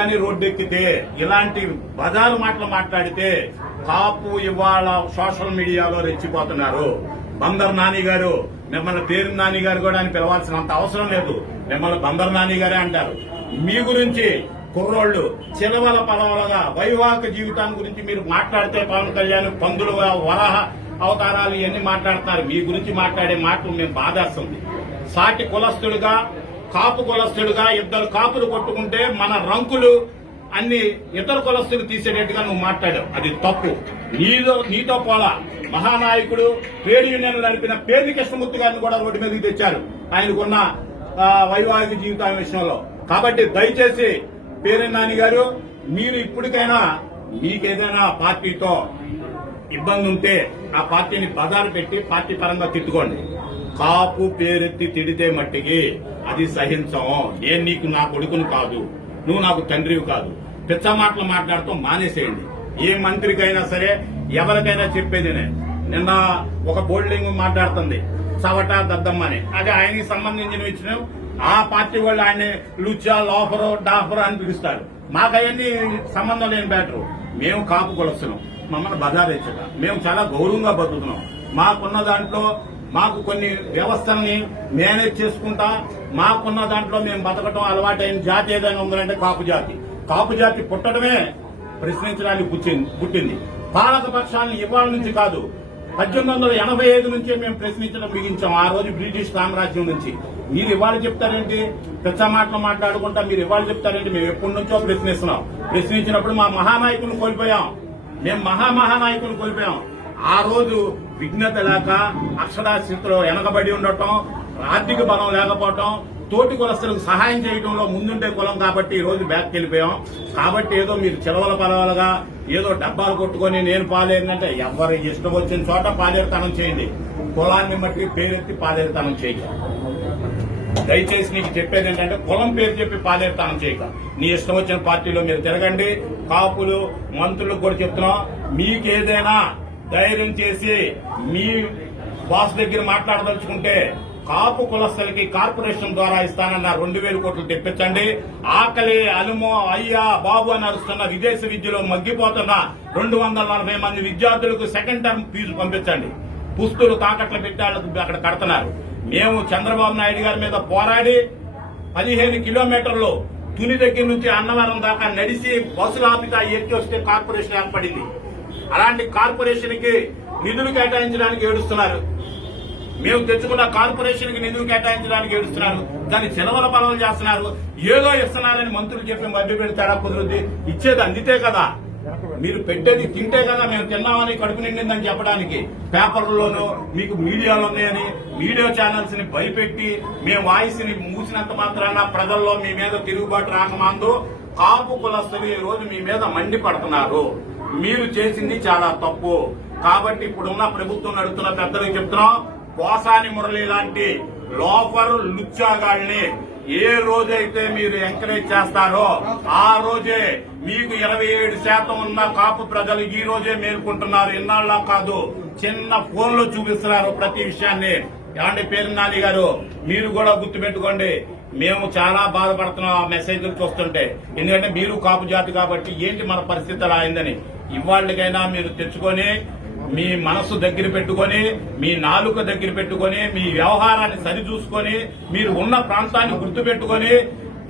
గాని రోడ్డెక్కితే ఇలాంటి బజారు మాటలు మాట్లాడితే కాపు ఇవాళ సోషల్ మీడియాలో రెచ్చిపోతున్నారు. బందర్ నాని గారు, మిమ్మల్ని పేరు నాని గారు కూడా అని పిలవాల్సినంత అవసరం లేదు. మిమ్మల్ని బందర్ నాని గారే అంటారు. మీ గురించి కుర్రోళ్లు చిలవల పలవలగా వైవాహిక జీవితాన్ని గురించి మీరు మాట్లాడితే పవన్ కళ్యాణ్ పందులు వరహ అవతారాలు ఇవన్నీ మాట్లాడుతున్నారు. మీ గురించి మాట్లాడే మాటలు మేము బాధేస్తుంది. సాటి కులస్తుడుగా, కాపు కులస్తుడుగా ఇద్దరు కాపులు కొట్టుకుంటే మన రంకులు అన్ని ఇతర కులస్తులు తీసేటట్టుగా నువ్వు మాట్లాడావు. అది తప్పు. నీతో పోలా మహానాయకుడు ట్రేడ్ యూనియన్ నడిపిన పేర్ని కృష్ణమూర్తి గారిని కూడా రోడ్డు మీదకి తెచ్చారు ఆయనకున్న వైవాహిక జీవితం విషయంలో. కాబట్టి దయచేసి పేరు నాని గారు, మీరు ఇప్పటికైనా మీకేదైనా పార్టీతో ఇబ్బంది ఉంటే ఆ పార్టీని బజారు పెట్టి పార్టీ పరంగా తిట్టుకోండి. కాపు పేరెత్తి తిడితే మట్టికి అది సహించం. నేను నీకు నా కొడుకుని కాదు, నువ్వు నాకు తండ్రివి కాదు. పిచ్చ మాటలు మాట్లాడుతూ మానేసేయండి. ఏ మంత్రికైనా సరే ఎవరికైనా చెప్పేదినే. నిన్న ఒక బోల్డింగ్ మాట్లాడుతుంది చవట దద్దమ్మని, అది ఆయనకి సంబంధించిన ఇచ్చిన ఆ పార్టీ వాళ్ళు ఆయన్ని లుచ్చా లోఫరో డాఫరో అని పిలుస్తారు. మాకు అవన్నీ సంబంధం లేని బ్యాటరు. మేము కాపు కొలుస్తున్నాం, మమ్మల్ని బజార్ ఇచ్చట. మేము చాలా గౌరవంగా బతుకుతున్నాం. మాకున్న దాంట్లో మాకు కొన్ని వ్యవస్థల్ని మేనేజ్ చేసుకుంటా మాకున్న దాంట్లో మేము బతకటం అలవాటైన జాతి ఏదైనా ఉందంటే కాపు జాతి. కాపు జాతి పుట్టడమే ప్రశ్నించడానికి పుట్టింది. పాలక పక్షాలను ఇవాళ నుంచి కాదు, 1885 నుంచే మేము ప్రశ్నించడం బిగించాం. ఆ రోజు బ్రిటిష్ సామ్రాజ్యం నుంచి. మీరు ఇవాళ చెప్తారేంటి? పెద్ద మాటలు మాట్లాడుకుంటా మీరు ఇవాళ చెప్తారేంటి? మేము ఎప్పటి నుంచో ప్రశ్నిస్తున్నాం. ప్రశ్నించినప్పుడు మా మహానాయకులను కోల్పోయాం. మేము మహానాయకులను కోల్పోయాం. ఆ రోజు విఘ్నత లేక అక్షరాస్యతలో వెనకబడి ఉండటం, ఆర్థిక బలం లేకపోవటం, తోటి కులస్తులకు సహాయం చేయడంలో ముందుండే కులం కాబట్టి ఈ రోజు బ్యాక్కి వెళ్ళిపోయాం. కాబట్టి ఏదో మీరు చిలవల పలవలుగా ఏదో డబ్బాలు కొట్టుకొని నేను పాలేరునంటే ఎవరు ఇష్టం వచ్చిన చోట పాలేరుతనం చేయండి. కులాన్ని బట్టి పేరెత్తి పాలేరుతనం చేయక. దయచేసి నీకు చెప్పేది ఏంటంటే కులం పేరు చెప్పి పాలేరుతనం చేయక. నీ ఇష్టం వచ్చిన పార్టీలో మీరు తిరగండి. కాపులు మంత్రులకు కూడా చెప్తున్నాం, మీకేదైనా ధైర్యం చేసి మీ బాస్ దగ్గర మాట్లాడదలుచుకుంటే కాపు కులస్తులకి కార్పొరేషన్ ద్వారా ఇస్తానన్న 2,000 కోట్లు తెప్పించండి. ఆకలి అలుమో అయ్యా బాబు అని అరుస్తున్న విదేశీ విద్యలో మగ్గిపోతున్న 240 మంది విద్యార్థులకు సెకండ్ టర్మ్ ఫీజు పంపించండి. పుస్తులు తాకట్లు పెట్టాళ్ళకు అక్కడ కడుతున్నారు. మేము చంద్రబాబు నాయుడు గారి మీద పోరాడి 15 కిలోమీటర్లు తుని దగ్గర నుంచి అన్నవరం దాకా నడిచి బస్సులు ఆపితే ఎక్కి వస్తే కార్పొరేషన్ ఏర్పడింది. అలాంటి కార్పొరేషన్ కి నిధులు కేటాయించడానికి ఏడుస్తున్నారు. మేము తెచ్చుకున్న కార్పొరేషన్ కి నిధులు కేటాయించడానికి ఏడుస్తున్నారు. దాన్ని చిలవల పనులు చేస్తున్నారు. ఏదో ఇస్తున్నారని మంత్రులు చెప్పి మభ్య పెడతాడా? కుదురుద్ది. ఇచ్చేది అందితే కదా, మీరు పెట్టేది తింటే కదా మేము తిన్నామని కడుపు నిండిందని చెప్పడానికి. పేపర్లలోనూ మీకు మీడియాలో ఉన్నాయని మీడియా ఛానల్స్ ని భయపెట్టి మేము వాయిస్ ని మూసినంత మాత్రాన ప్రజల్లో మీ మీద తిరుగుబాటు రాకమాందు కాపు కులస్తులు ఈ రోజు మీ మీద మండిపడుతున్నారు. మీరు చేసింది చాలా తప్పు. కాబట్టి ఇప్పుడున్న ప్రభుత్వం నడుస్తున్న పెద్దలకు చెప్తున్నాం, కోసాని మురళి లాంటి లోఫర్ లుచ్చాగాళ్ళని ఏ రోజైతే మీరు ఎంకరేజ్ చేస్తారో ఆ రోజే మీకు 27% ఉన్న కాపు ప్రజలు ఈ రోజే మేల్కొంటున్నారు. ఇన్నాళ్ళ కాదు, చిన్న ఫోన్లో చూపిస్తున్నారు ప్రతి విషయాన్ని. ఏమంటే పేరు నాని గారు, మీరు కూడా గుర్తుపెట్టుకోండి, మేము చాలా బాధపడుతున్నాం ఆ మెసేజ్లు చూస్తుంటే. ఎందుకంటే మీరు కాపు జాతి కాబట్టి ఏంటి మన పరిస్థితి అలా అయిందని. ఇవాళ్ళకైనా మీరు తెచ్చుకొని మీ మనసు దగ్గర పెట్టుకొని, మీ నాలుక దగ్గర పెట్టుకొని, మీ వ్యవహారాన్ని సరిచూసుకొని, మీరు ఉన్న ప్రాంతాన్ని గుర్తు పెట్టుకొని,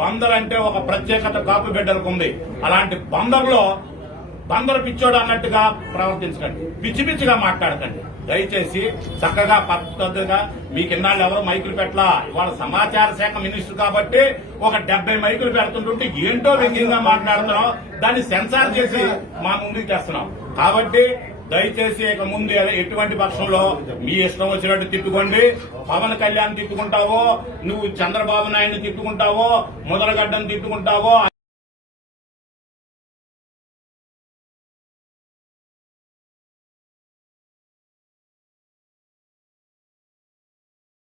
బందర్ అంటే ఒక ప్రత్యేకత కాపు బిడ్డలకు ఉంది. అలాంటి బందరు పిచ్చోడు అన్నట్టుగా ప్రవర్తించకండి, పిచ్చి పిచ్చిగా మాట్లాడకండి. దయచేసి చక్కగా పద్ధతిగా, మీకు ఇన్నాళ్ళు ఎవరో మైకులు పెట్టలా. ఇవాళ సమాచార శాఖ మినిస్టర్ కాబట్టి ఒక 70 మైకులు పెడుతుంటుంటే ఏంటో వ్యక్తిగా మాట్లాడుతున్నాం. దాన్ని సెన్సార్ చేసి మా ముందుకు తెస్తున్నాం. కాబట్టి దయచేసి ఇక ముందు ఎటువంటి పక్షంలో మీ ఇష్టం వచ్చినట్టు తిట్టుకోండి. పవన్ కళ్యాణ్ తిట్టుకుంటావో, నువ్వు చంద్రబాబు నాయుడిని తిట్టుకుంటావో, ముదరగడ్డను తిట్టుకుంటావో,